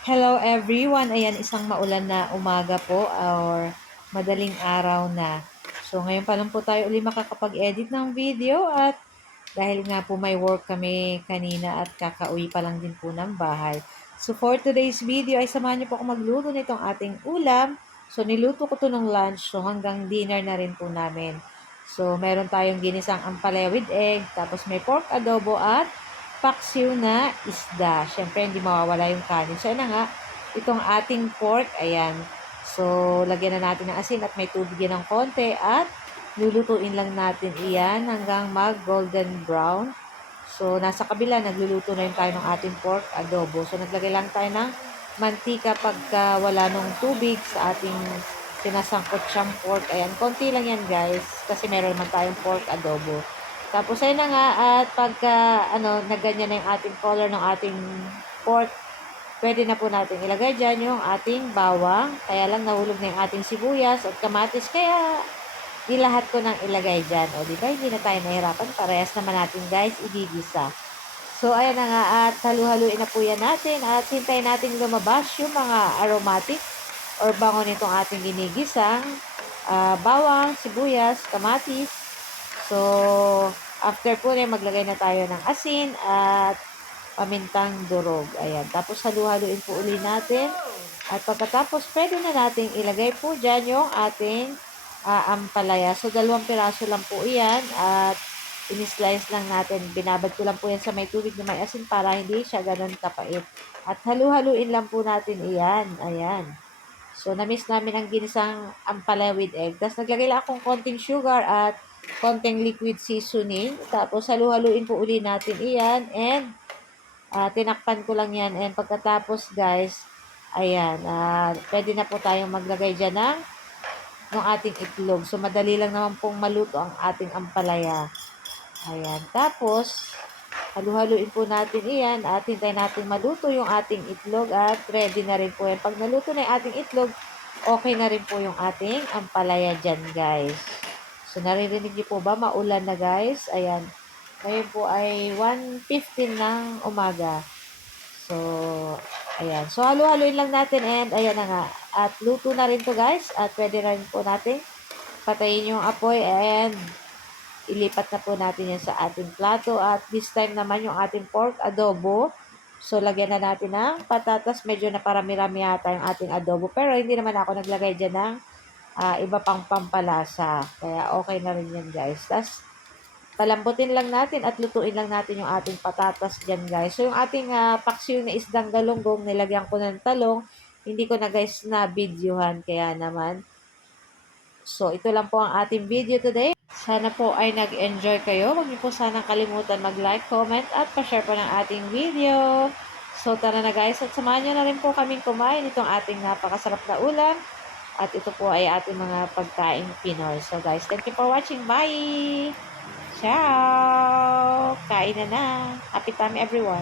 Hello everyone! Ayan, isang maulan na umaga po or madaling araw na. So ngayon pa lang po tayo uli makakapag-edit ng video at dahil nga po may work kami kanina at kakauwi pa lang din po ng bahay. So for today's video ay samahan niyo po ako magluto nitong ating ulam. So niluto ko to ng lunch so hanggang dinner na rin po namin. So meron tayong ginisang ampalaya with egg, tapos may pork adobo at paksiw na isda. Siyempre, hindi mawawala yung kanin. So, ayan na nga, itong ating pork, ayan. So, lagyan na natin ng asin at may tubig yan ng konti at lulutuin lang natin iyan hanggang mag-golden brown. So, nasa kabila, nagluluto na rin tayo ng ating pork adobo. So, naglagay lang tayo ng mantika pagka wala nung tubig sa ating sinasangkot siyang pork. Ayan, konti lang yan guys, kasi meron naman tayong pork adobo. Tapos ayun na nga, at pagka nagganyan na yung ating color ng ating pork, pwede na po natin ilagay dyan yung ating bawang. Kaya lang nahulog na yung ating sibuyas at kamatis, kaya di lahat ko nang ilagay dyan. O diba, hindi na tayo nahirapan, parehas naman natin guys igigisa. So ayan na nga, at halu-haluin na po yan natin at hintayin natin lumabas yung mga aromatic or bango nitong ating ginigisang bawang, sibuyas, kamatis. So, after po na maglagay na tayo ng asin at pamintang durog. Ayan. Tapos halu-haluin po uli natin. At pagkatapos, pwede na nating ilagay po dyan yung ating ampalaya. So, 2 piraso lang po iyan. At in-slice lang natin. Binabad ko lang po yan sa may tubig na may asin para hindi siya ganun kapait. At halu-haluin lang po natin iyan. Ayan. So, na-miss namin ang ginisang ampalaya with egg. Tapos, naglagay lang akong konting sugar at konting liquid seasoning. Tapos, halu-haluin po uli natin iyan. And, tinakpan ko lang yan. And, pagkatapos, guys, ayan, pwede na po tayong maglagay dyan ng ating itlog. So, madali lang naman pong maluto ang ating ampalaya. Ayan. Tapos, halu-haluin po natin iyan at hintayin natin maluto yung ating itlog at ready na rin po yan. Pag naluto na yung ating itlog, okay na rin po yung ating ampalaya dyan, guys. So, naririnig niyo po ba? Maulan na, guys. Ayan. Ngayon po ay 1:15 ng umaga. So, ayan. So, halu-haluin lang natin and ayan na nga. At luto na rin to, guys. At pwede rin po natin patayin yung apoy and ilipat na po natin yan sa ating plato. At this time naman yung ating pork adobo. So, lagyan na natin ng patatas. Medyo na parami-rami yata yung ating adobo. Pero hindi naman ako naglagay dyan ng iba pang pampalasa. Kaya okay na rin yan guys. Tapos, palambutin lang natin at lutuin lang natin yung ating patatas dyan guys. So, yung ating paksiw na isdang galunggong, nilagyan ko ng talong. Hindi ko na guys na videohan. Kaya naman. So, ito lang po ang ating video today. Sana po ay nag-enjoy kayo. Huwag niyo po sanang kalimutan mag-like, comment, at pa-share po ng ating video. So, tara na guys. At samahan niyo na rin po kaming kumain itong ating napakasarap na ulam. At ito po ay ating mga pagkain Pinoy. So guys, thank you for watching. Bye! Ciao! Kain na na. Happy time everyone.